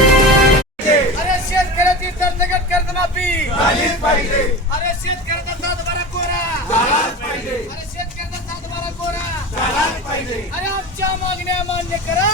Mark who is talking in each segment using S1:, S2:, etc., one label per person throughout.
S1: अरे शेतकऱ्याची सरसकट कर्जमाफी.
S2: झालीच
S1: अरे शेतकऱ्याचा सातबारा कोरा. कोरा. अरे आमच्या मागण्या मान्य करा.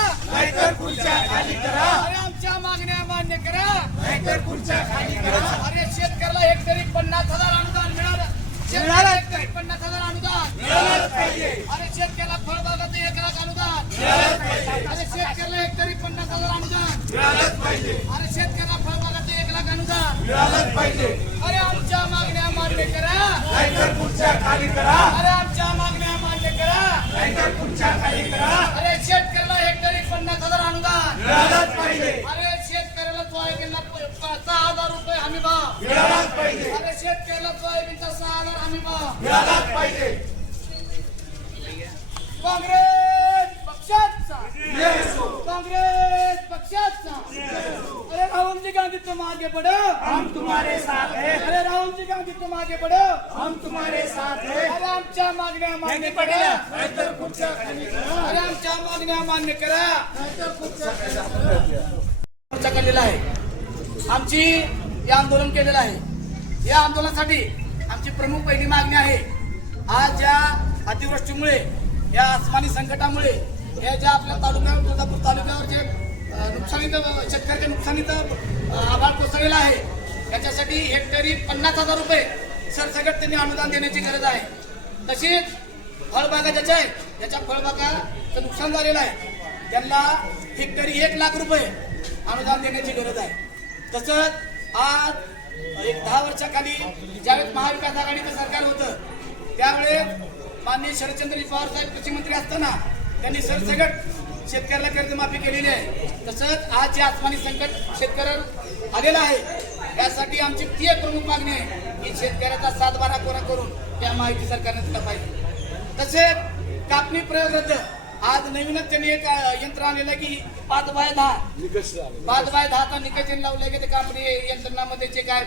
S2: खुर्च्या खाली करा.
S1: अरे आमच्या मागण्या मान्य करा.
S2: नाहीतर खुर्च्या खाली करा.
S1: अरे शेतकऱ्याला हेक्टरी पन्नास हजार अनुदान मिळालं. शेतकऱ्याला हेक्टरी पन्नास हजार अनुदान.
S2: मिळालंच पाहिजे.
S1: अरे शेतकऱ्याला फळबागाचं एक लाख अनुदान.
S2: मिळालंच पाहिजे.
S1: अरे शेतकऱ्याला हेक्टरी पन्नास हजार अनुदान.
S2: मिळालंच पाहिजे.
S1: अरे शेतकऱ्याला फळबागाचं एक लाख अनुदान.
S2: मिळालंच पाहिजे.
S1: अरे आमच्या मागण्या मान्य करा.
S2: नाहीतर खुर्च्या खाली करा.
S1: अरे आमच्या मागण्या मान्य करा
S2: नाहीतर खुर्च्या खाली करा
S1: अरे शेतकऱ्याला हेक्टरी पन्नास हजार अनुदान
S2: मिळालंच पाहिजे
S1: अरे शेतकऱ्याला सोयाबीनला प- प- सहा हजार रुपये हमी भाव
S2: मिळालंच पाहिजे
S1: अरे शेतकऱ्याला सोयाबीनचा सहा हजार हमी भाव
S2: मिळालंच पाहिजे.
S1: काँग्रेस पक्षाचा.
S2: Yes.
S1: काँग्रेस पक्षाचा. अरे राहुल जी गांधी तुम आगे बढ़ो
S2: हम तुम्हारे साथ हैं.
S1: अरे राहुल जी गांधी तुम आगे बढ़ो
S2: हम तुम्हारे साथ हैं.
S1: अरे आमच्या मागण्या मान्य करा.
S2: नाहीतर
S1: अरे आमच्या मागण्या मान्य करा. मोर्चा केलेला आहे. आमची हे आंदोलन केलेलं आहे. या आंदोलनासाठी आमची प्रमुख पहिली मागणी आहे. आज ज्या अतिवृष्टीमुळे या आसमानी संकटामुळे या ज्या आपल्या तालुक्यावर तुळजापूर तालुक्यावर जे नुकसानीचं शेतकऱ्याच्या नुकसानीचं अ, आभाळ कोसळलेलं आहे याच्यासाठी हेक्टरी पन्नास हजार रुपये सरसकट त्यांनी अनुदान देण्याची गरज आहे. तशीच फळबागा ज्याच्या आहेत त्याच्या फळबागाचं नुकसान झालेलं आहे त्यांना हेक्टरी एक लाख रुपये अनुदान देण्याची गरज आहे. तसंच आज एक दहा वर्षाखाली ज्यावेळेस महाविकास आघाडीचं सरकार होतं त्यावेळेस माननीय शरदचंद्र पवार साहेब कृषी मंत्री असताना त्यांनी सरसगट शेतकऱ्याला कर्जमाफी केलेली आहे. तसंच आज जे आसमानी संकट शेतकऱ्यावर आलेलं आहे त्यासाठी आमची ती एक प्रमुख मागणी आहे की शेतकऱ्याचा सातबारा कोरा करून त्या माहिती सरकारने दिला पाहिजे. तसेच कापणी प्रयोग रद्द आज नवीनच त्यांनी एक यंत्र आणलेलं आहे की पाच बाय दहा. पाच बाय दहाचा निकष त्यांनी लावलाय की ते कापणी यंत्रणामध्ये जे काय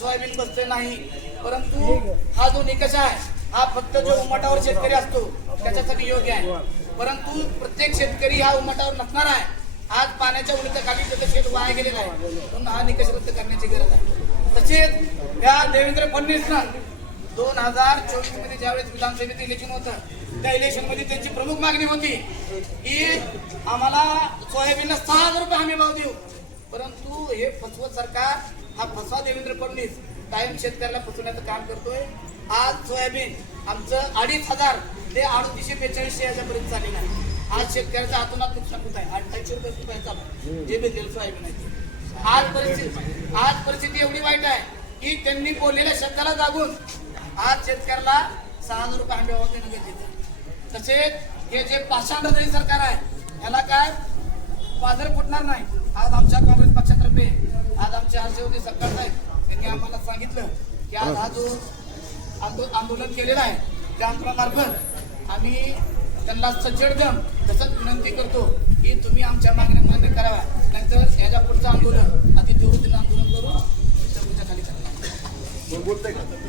S1: सोयाबीन बसते नाही. परंतु हा जो निकष आहे हा फक्त जो उमटावर शेतकरी असतो त्याच्यासाठी योग्य आहे. परंतु प्रत्येक शेतकरी हा उमटावर नसणार आहे. आज पाण्याच्या उडीच्या खाली त्याचं शेत वाया गेलेलं आहे. म्हणून हा निकष रद्द करण्याची गरज आहे. तसेच त्या देवेंद्र फडणवीसनं दोन हजार चोवीसमध्ये ज्यावेळेस विधानसभेचं इलेक्शन होतं त्या इलेक्शनमध्ये त्यांची प्रमुख मागणी होती की आम्हाला सोयाबीनला सहा हजार रुपये हमी भाव देऊ. परंतु हे फसवत सरकार हा फसवा देवेंद्र फडणवीस. कायम शेतकऱ्याला फसवण्याचं काम करतोय. आज सोयाबीन आमचं अडीच हजार ते अडतीसशे बेचाळीसशे याच्यापर्यंत चाललेलं आहे. आज शेतकऱ्याच्या हातोनात नुकसान होत आहे. अठ्ठावीसशे रुपये रुपये चालू जे भेटेल सोयाबीन आहे आज परिस्थिती आज परिस्थिती एवढी वाईट आहे की त्यांनी बोललेल्या शब्दाला जागून आज शेतकऱ्याला सहा हजार रुपये हमी भाव देणं गरजेचं तसेच हे जे पाषाण हृदय सरकार आहे याला काय पाजर फुटणार नाही. आज आमच्या काँग्रेस पक्षातर्फे आज आमचे हर्षवर्धी सरकार साहेब त्यांनी आम्हाला सांगितलं की आज हा जो आंदो आंदोलन केलेलं आहे त्या आंदोलनामार्फत आम्ही त्यांना सज्जड दम तसंच विनंती करतो की तुम्ही आमच्या मागण्या मान्य कराव्या. नंतर याच्या पुढचं आंदोलन अति तीव्रतेनं आंदोलन करून खाली करावं
S2: बोलतोय का?